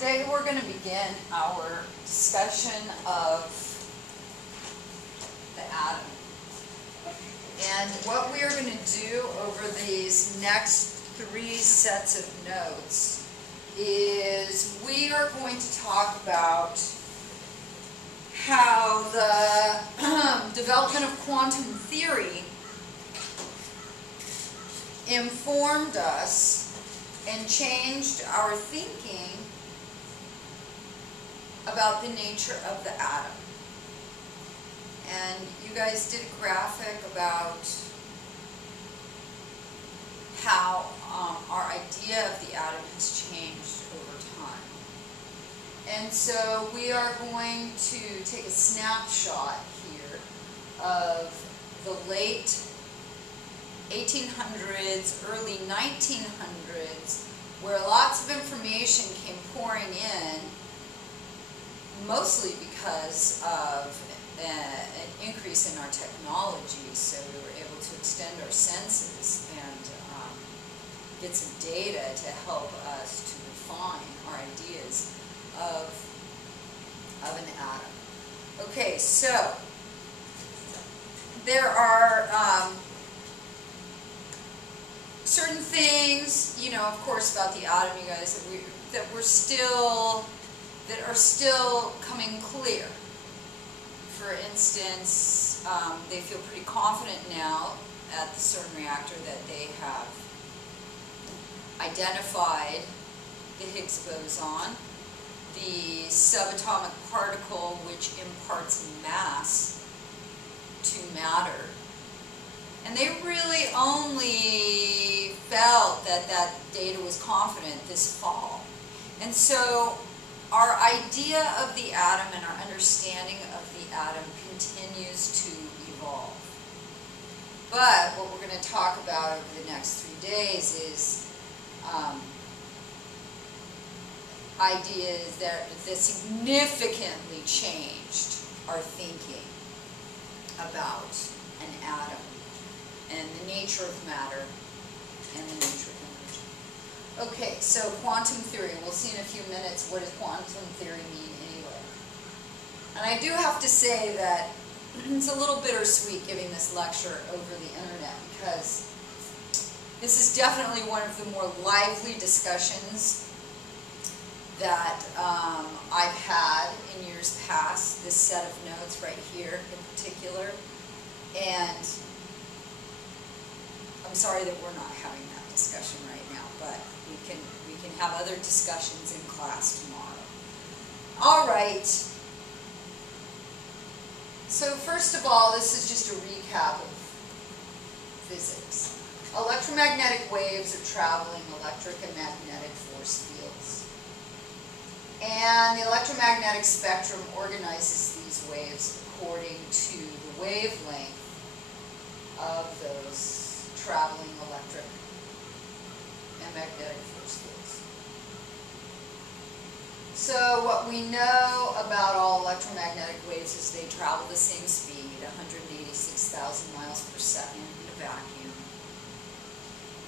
today we're going to begin our discussion of the atom. And what we are going to do over these next 3 sets of notes is we are going to talk about how the development of quantum theory informed us and changed our thinking about the nature of the atom. And you guys did a graphic about how our idea of the atom has changed over time. And so we are going to take a snapshot here of the late 1800s, early 1900s, where lots of information came pouring in, mostly because of an increase in our technology. So we were able to extend our senses and get some data to help us to refine our ideas of an atom. Okay, so there are certain things, you know, of course, about the atom, you guys, that are still coming clear. For instance, they feel pretty confident now at the CERN reactor that they have identified the Higgs boson, the subatomic particle which imparts mass to matter. And they really only felt that that data was confident this fall. And so our idea of the atom and our understanding of the atom continues to evolve. But what we're going to talk about over the next 3 days is ideas that significantly changed our thinking about an atom and the nature of matter and the nature of energy. Okay, so quantum theory. We'll see in a few minutes what does quantum theory mean anyway. And I do have to say that it's a little bittersweet giving this lecture over the internet, because this is definitely one of the more lively discussions that I've had in years past, this set of notes right here in particular. And I'm sorry that we're not having that discussion right now, but we can have other discussions in class tomorrow. All right. So first of all, this is just a recap of physics. Electromagnetic waves are traveling electric and magnetic force fields. And the electromagnetic spectrum organizes these waves according to the wavelength of those traveling electric and magnetic force fields. So what we know about all electromagnetic waves is they travel the same speed, 186,000 miles per second in a vacuum.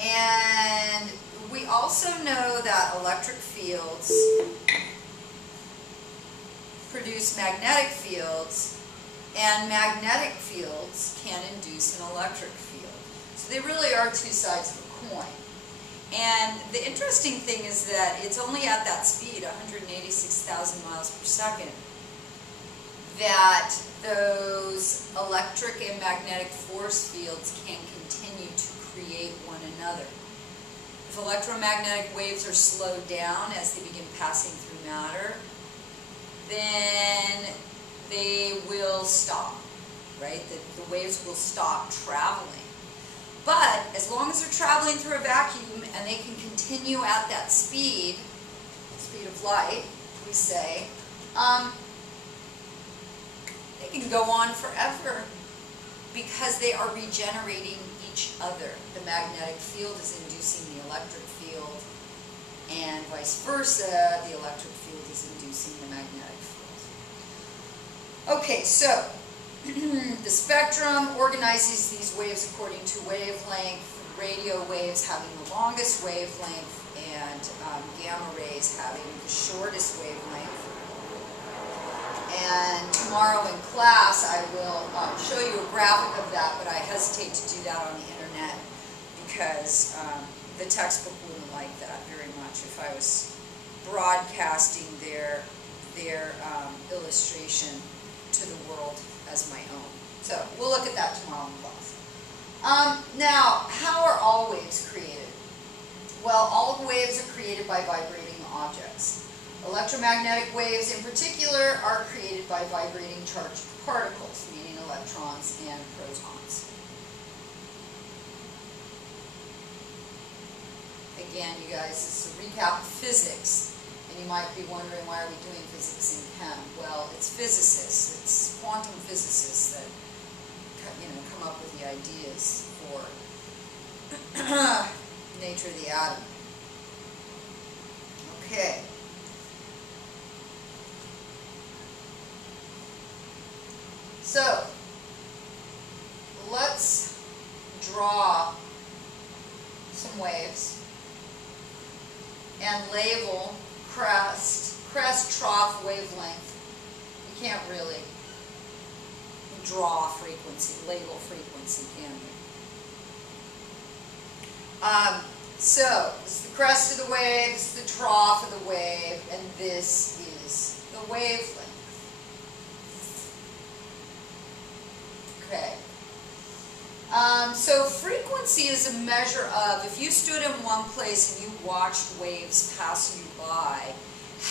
And we also know that electric fields produce magnetic fields, and magnetic fields can induce an electric field. So they really are 2 sides of a coin. And the interesting thing is that it's only at that speed, 186,000 miles per second, that those electric and magnetic force fields can continue to create one another. If electromagnetic waves are slowed down as they begin passing through matter, then they will stop, right? The waves will stop traveling. But as long as they're traveling through a vacuum and they can continue at that speed of light, we say, they can go on forever because they are regenerating each other. The magnetic field is inducing the electric field, and vice versa, the electric field is inducing the magnetic field. Okay, so the spectrum organizes these waves according to wavelength, radio waves having the longest wavelength, and gamma rays having the shortest wavelength. And tomorrow in class I will show you a graphic of that, but I hesitate to do that on the internet because the textbook wouldn't like that very much if I was broadcasting their illustration to the world as my own. So we'll look at that tomorrow in class. Now, how are all waves created? Well, all waves are created by vibrating objects. Electromagnetic waves in particular are created by vibrating charged particles, meaning electrons and protons. Again, you guys, this is a recap of physics. And you might be wondering, why are we doing physics in chem? Well, it's physicists, it's quantum physicists that come up with the ideas for nature of the atom. Okay. So, let's draw some waves and label crest, trough, wavelength. You can't really draw frequency, label frequency, can we? So, this is the crest of the wave, this is the trough of the wave, and this is the wavelength. Okay. So frequency is a measure of, if you stood in one place and you watched waves pass you by,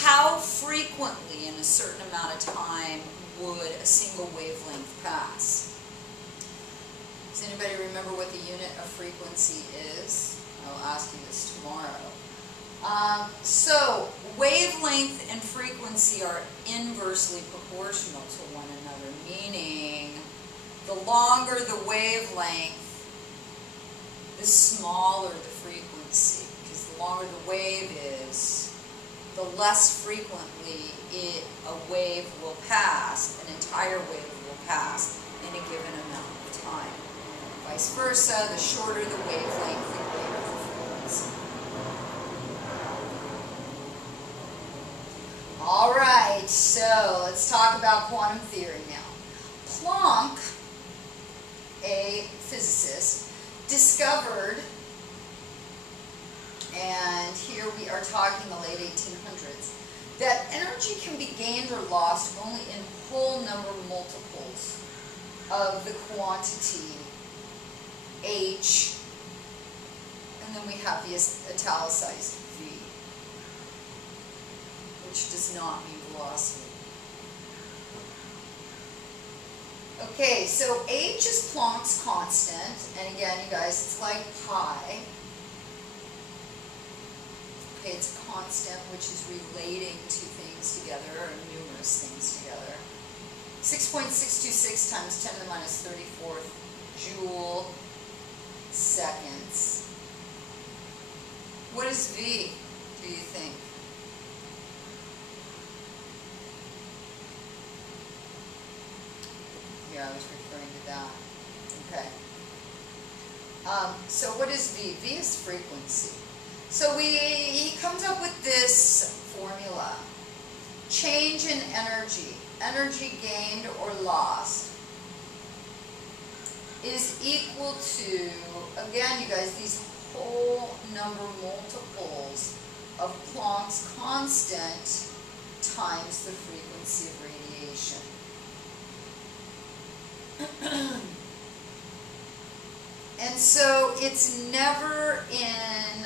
how frequently in a certain amount of time would a single wavelength pass? Does anybody remember what the unit of frequency is? I'll ask you this tomorrow. So wavelength and frequency are inversely proportional to one another, meaning the longer the wavelength, the smaller the frequency, because the longer the wave is, the less frequently a wave will pass, an entire wave will pass in a given amount of time. Vice versa, the shorter the wavelength, the greater the frequency. All right, so let's talk about quantum theory now. Planck, a physicist, discovered, and here we are talking the late 1800s, that energy can be gained or lost only in whole number multiples of the quantity h, and then we have the italicized v, which does not mean velocity. Okay, so h is Planck's constant, and again, you guys, it's like pi. Okay, it's a constant which is relating two things together, or numerous things together. 6.626 times 10 to the minus 34th joule seconds. What is V, do you think? Yeah, I was referring to that. Okay. So what is V? V is frequency. So he comes up with this formula. Change in energy gained or lost, is equal to, again you guys, these whole number multiples of Planck's constant times the frequency of radiation. And so it's never in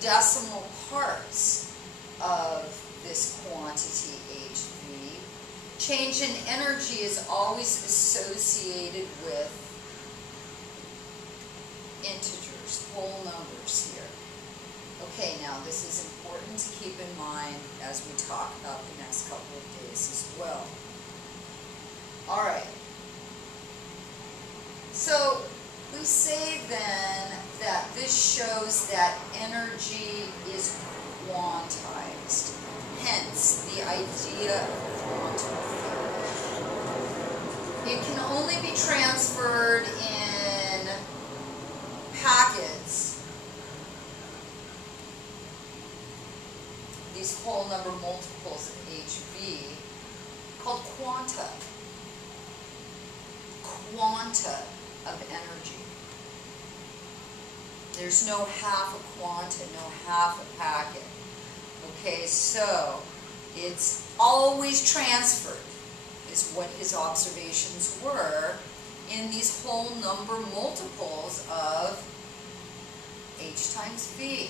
decimal parts of this quantity hv. Change in energy is always associated with integers, whole numbers here. Okay, now this is important to keep in mind as we talk about the next couple of days as well. All right. So we say then that this shows that energy is quantized, hence the idea of quantum theory. It can only be transferred in packets called quanta. Quanta of energy. There's no half a quanta, no half a packet. Okay, so it's always transferred, is what his observations were in these whole number multiples of h times v.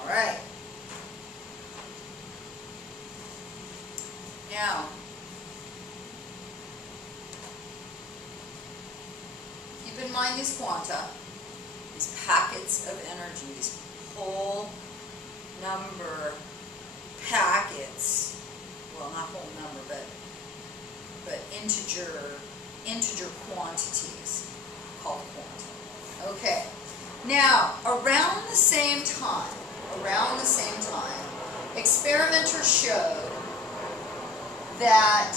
All right. Now, keep in mind these quanta, these packets of energy, these whole number packets, well, not whole number, but integer quantities called quanta. Okay. Now, around the same time, experimenters showed that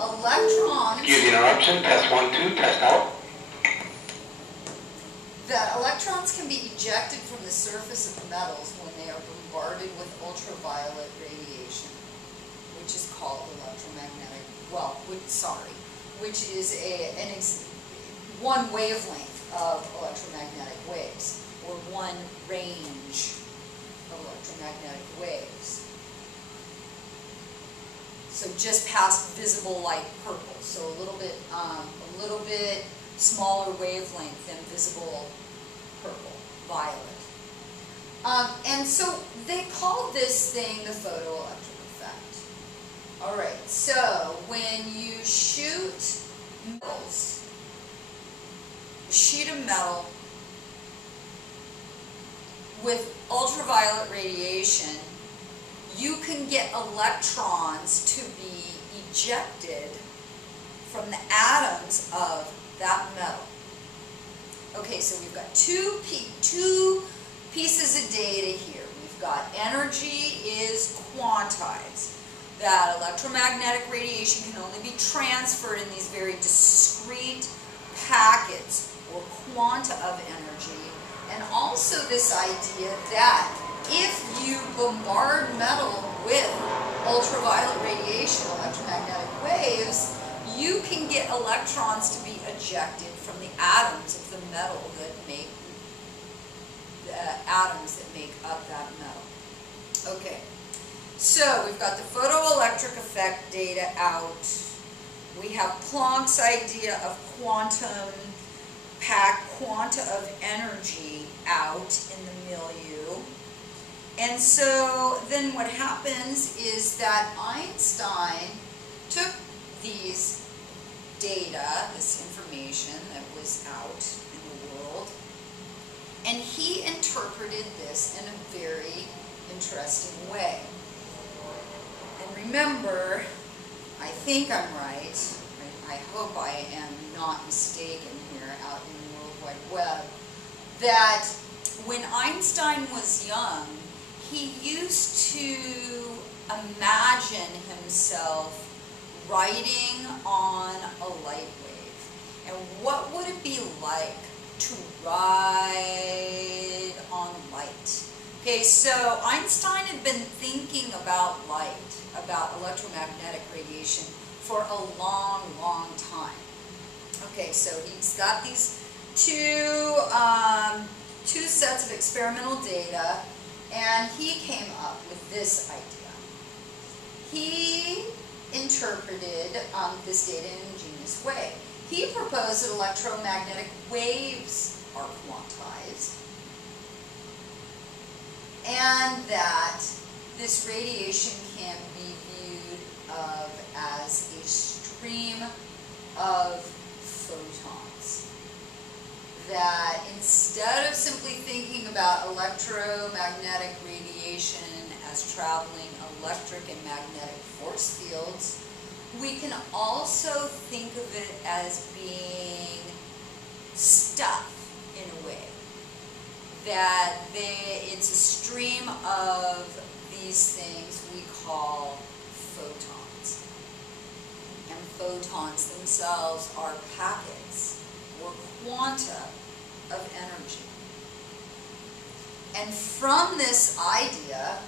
electrons... Excuse the interruption, test 1, 2, test out. That electrons can be ejected from the surface of metals when they are bombarded with ultraviolet radiation, which is called electromagnetic, which is one wavelength of electromagnetic waves, or one range of electromagnetic waves. So just past visible light purple, so a little bit smaller wavelength than visible purple, violet. And so they called this thing the photoelectric effect. All right, so when you shoot metals, a sheet of metal with ultraviolet radiation, you can get electrons to be ejected from the atoms of that metal. Okay, so we've got two pieces of data here. We've got energy is quantized. That electromagnetic radiation can only be transferred in these very discrete packets or quanta of energy. And also this idea that if you bombard metal with ultraviolet radiation, electromagnetic waves, you can get electrons to be ejected from the atoms of the metal that make up that metal. Okay, so we've got the photoelectric effect data out. We have Planck's idea of quanta of energy out in the milieu. And so then what happens is that Einstein took these data, this information that was out in the world, and he interpreted this in a very interesting way. And remember, I think I'm right, I hope I am not mistaken here out in the World Wide Web, that when Einstein was young, he used to imagine himself riding on a light wave. And what would it be like to ride on light? Okay, so Einstein had been thinking about light, about electromagnetic radiation for a long, long time. Okay, so he's got these two sets of experimental data, and he came up with this idea. He interpreted this data in an ingenious way. He proposed that electromagnetic waves are quantized, and that this radiation can be viewed as a stream of photons. That instead of simply thinking about electromagnetic radiation as traveling electric and magnetic force fields, we can also think of it as being stuff in a way. That it's a stream of these things we call photons. And photons themselves are packets or quanta of energy. And from this idea,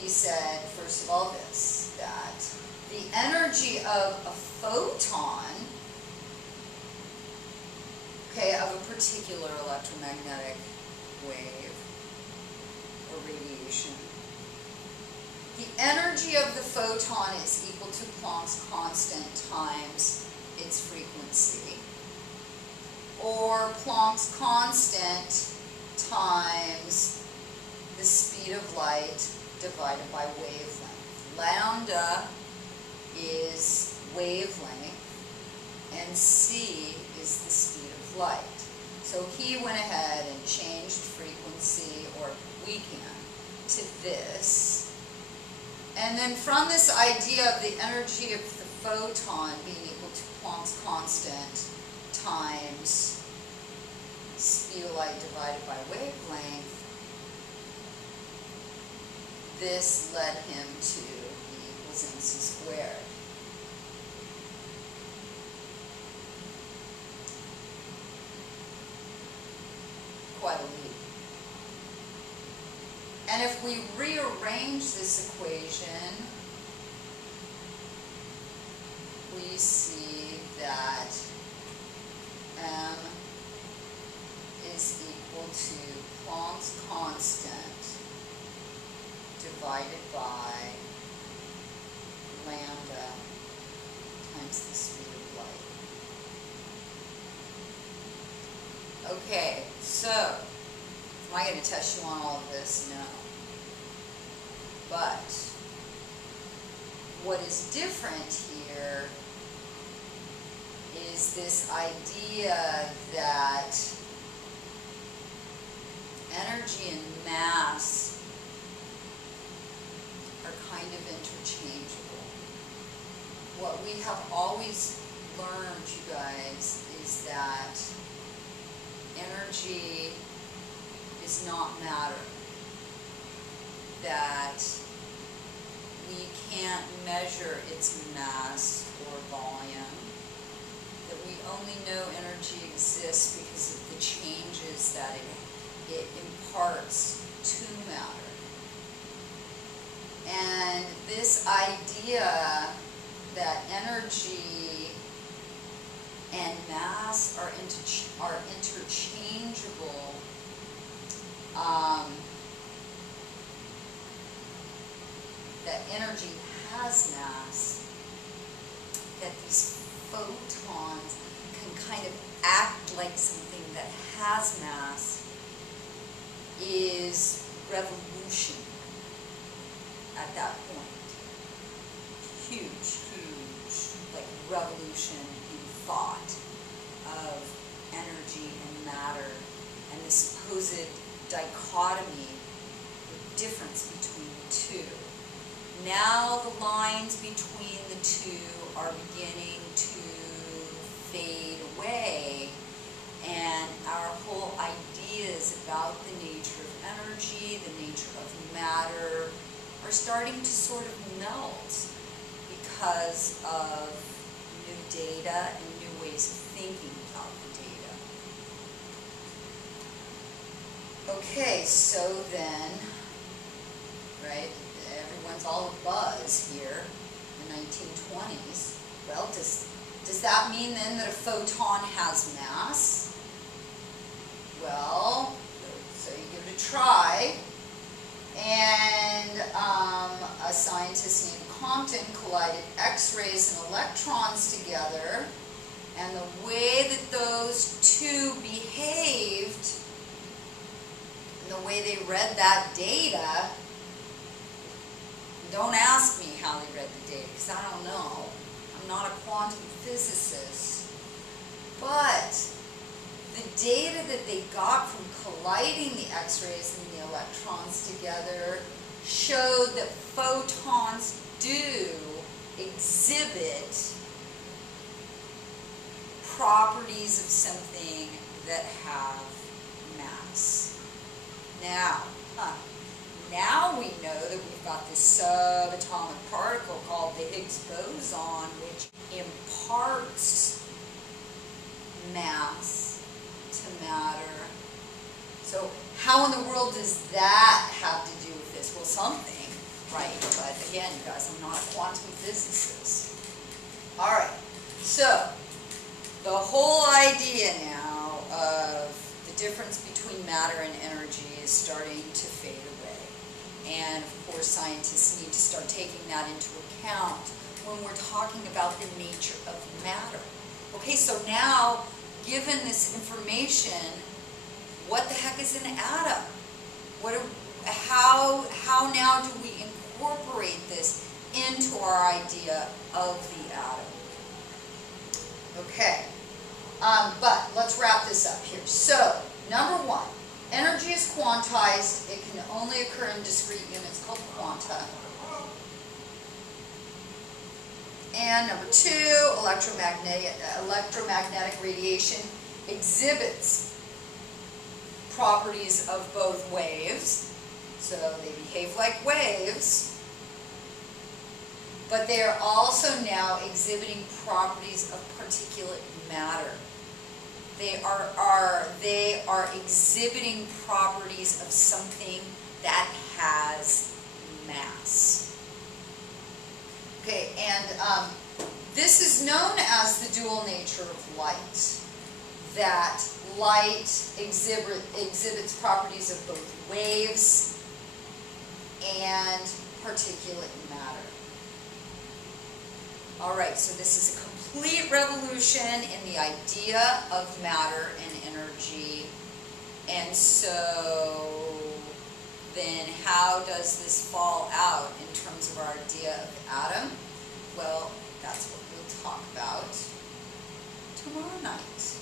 he said, first of all, that the energy of a photon, okay, of a particular electromagnetic wave or radiation, the energy of the photon is equal to Planck's constant times its frequency, or Planck's constant times the speed of light divided by wavelength. Lambda is wavelength and c is the speed of light. So he went ahead and changed frequency, or we can, to this. And then from this idea of the energy of the photon being equal to Planck's constant times speed of light divided by wavelength, this led him to E equals mc squared. Quite a leap. And if we rearrange this equation, we see that m is equal to Planck's constant divided by lambda times the speed of light. Okay, so am I going to test you on all of this? No. But what is different here is this idea that energy and mass are kind of interchangeable. What we have always learned, you guys, is that energy is not matter. That we can't measure its mass or volume. That we only know energy exists because of the changes that it imparts to matter. And this idea that energy and mass are interchangeable that energy has mass, that these photons can kind of act like something that has mass, is revolution at that point. Huge, like revolution in thought of energy and matter and the supposed dichotomy, the difference between the two. Now the lines between the two are beginning to fade away, and our whole ideas about the nature of energy, the nature of matter, are starting to sort of melt because of new data and new ways of thinking about the data. Okay, so then, right, everyone's all abuzz here in the 1920s. Well, does that mean then that a photon has mass? Well, so you give it a try, and a scientist named Compton collided X-rays and electrons together, and the way that those two behaved, and the way they read that data, don't ask me how they read the data, because I don't know. I'm not a quantum physicist. But the data that they got from colliding the X-rays and the electrons together showed that photons do exhibit properties of something that have mass. Now we know that we've got this subatomic particle called the Higgs boson, which imparts mass to matter So how in the world does that have to do with this? Well, something, right? But again, you guys, I'm not a quantum physicist. All right, so the whole idea now of the difference between matter and energy is starting to fade away. And of course, scientists need to start taking that into account when we're talking about the nature of matter. Okay, so now, given this information, what the heck is an atom? How now do we incorporate this into our idea of the atom? Okay, but let's wrap this up here. So, number one, energy is quantized. It can only occur in discrete units called quanta. And number two, electromagnetic radiation exhibits properties of both waves. So they behave like waves, but they are also now exhibiting properties of particulate matter. They are exhibiting properties of something that has mass. Okay, and this is known as the dual nature of light. That light exhibits properties of both waves and particulate matter. All right, so this is a complete revolution in the idea of matter and energy. And so then how does this fall out in terms of our idea of the atom? Well, that's what we'll talk about tomorrow night.